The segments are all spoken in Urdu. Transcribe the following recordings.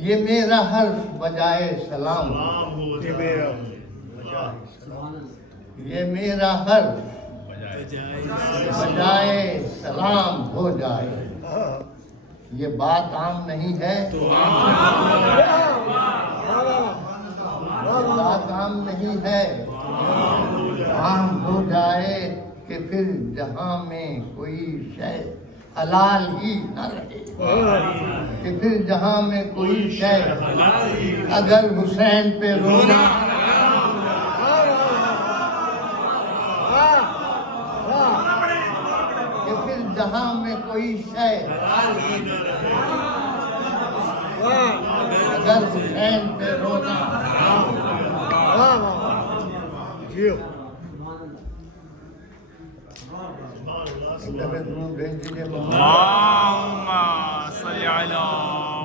یہ میرا حرف بجائے سلام، یہ میرا حرف بجائے سلام ہو جائے، یہ بات عام نہیں ہے، بات عام نہیں ہے، عام ہو جائے کہ پھر جہاں میں کوئی شے حلال ہی نہ رہے، کہ پھر جہاں میں کوئی شے اگر حسین پہ رونا، کہ پھر جہاں میں کوئی شے اگر حسین پہ رونا، اللهم صل على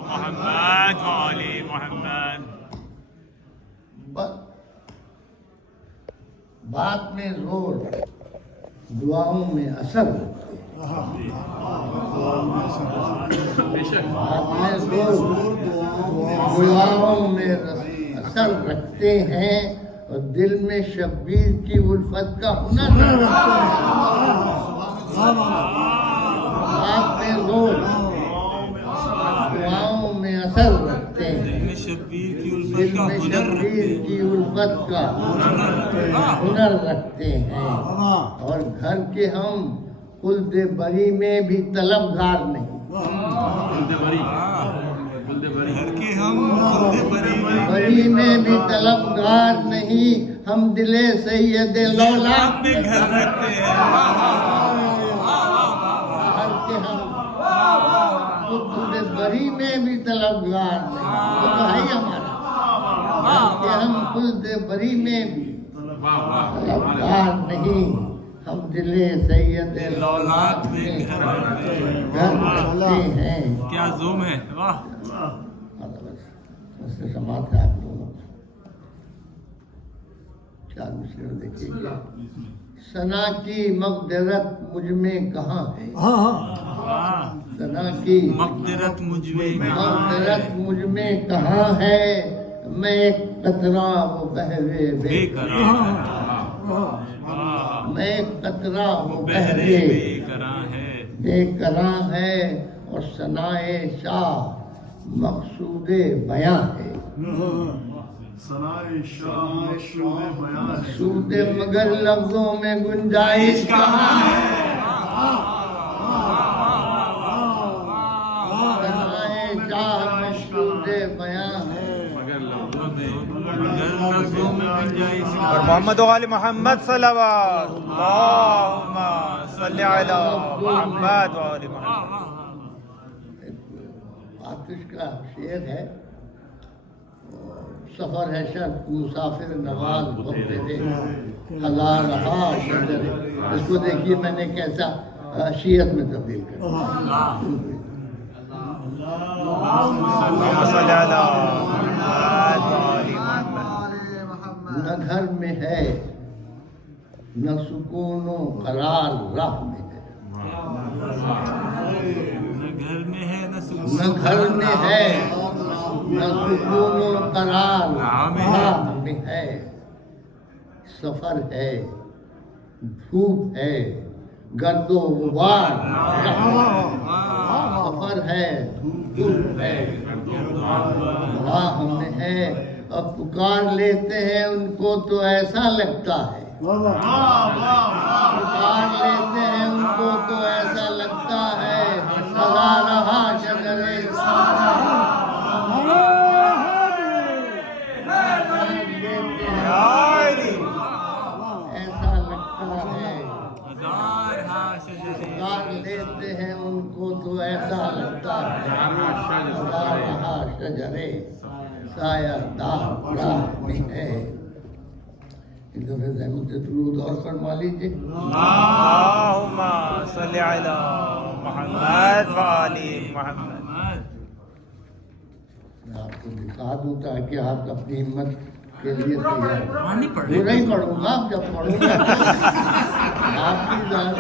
محمد وآل محمد. بات میں زور دعاؤں میں اثر، بات میں زور دعاؤں میں اثر رکھتے ہیں اور دل میں شبیر کی الفت کا ہنر رکھتے ہیں. بات میں زور دعاؤں میں اثر رکھتے ہیں، دل میں شبیر کی الفت کا ہنر رکھتے ہیں، اور گھر کے ہم خلد بری میں بھی طلبگار نہیں، بری میں بھی طلبگار نہیں، ہم دل سید لولاک میں گھر رکھتے ہیں، گھر کے ہم خلد بری میں بھی طلبگار نہیں، وہ تو ہے ہی ہمارا، گھر کے ہم خلد بری میں بھی طلبگار نہیں، ہم دل سید لولاک میں گھر رکھتے ہیں. کیا زوم ہے، واہ. سے سماعت ہے آپ لوگوں کو. 4 مصرع دیکھیے گا. ثنا کی مقدرت مجھ میں کہاں ہے، ثنا کی مقدرت مجھ میں کہاں ہے، میں ایک قطرہ وہ بہرے بے قرار، میں ایک قطرہ وہ بہرے بے قرار ہے، اور ثنائے شاہ مقصود بیاں ہے، مقصود مگر لفظوں میں گنجائش کہاں ہے، ثنائے شاہ مقصود بیاں ہے، اور محمد و آل محمد صلوات. اللهم صل على محمد و آل محمد. آتش کا شعر ہے، سفر ہے شرط مسافر نواز وقت دے خلا رہا شجر. اس کو دیکھیے میں نے کیسا شیعت میں تبدیل کر دیا. اللهم صل على محمد و آل محمد. نہ گھر میں ہے نہ سکون و قرار راہ میں ہے، نہ گھر میں ہے نہ نہ گھر میں ہے نہ سکون و قرار راہ میں ہے، سفر ہے دھوپ ہے گرد و غبار، سفر ہے دھوپ ہے راہ میں ہے، اب پکار لیتے ہیں ان کو تو ایسا لگتا ہے، پکار لیتے ہیں ان کو تو ایسا لگتا ہے، سدا رہا شجر ایسا لگتا ہے، پکار لیتے ہیں ان کو تو ایسا لگتا ہے، سدا رہا شجر سایہ دار راہ میں ہے. ایک دفعہ زحمت سے درود اور فرما لیجیے. اللهم صل على محمد و آل محمد. میں آپ کو دکھا دوں تاکہ آپ اپنی ہمت کے لیے تیار نہیں پڑھ وہ نہیں پڑھوں گا، آپ جب پڑھوں گا آپ کی ذات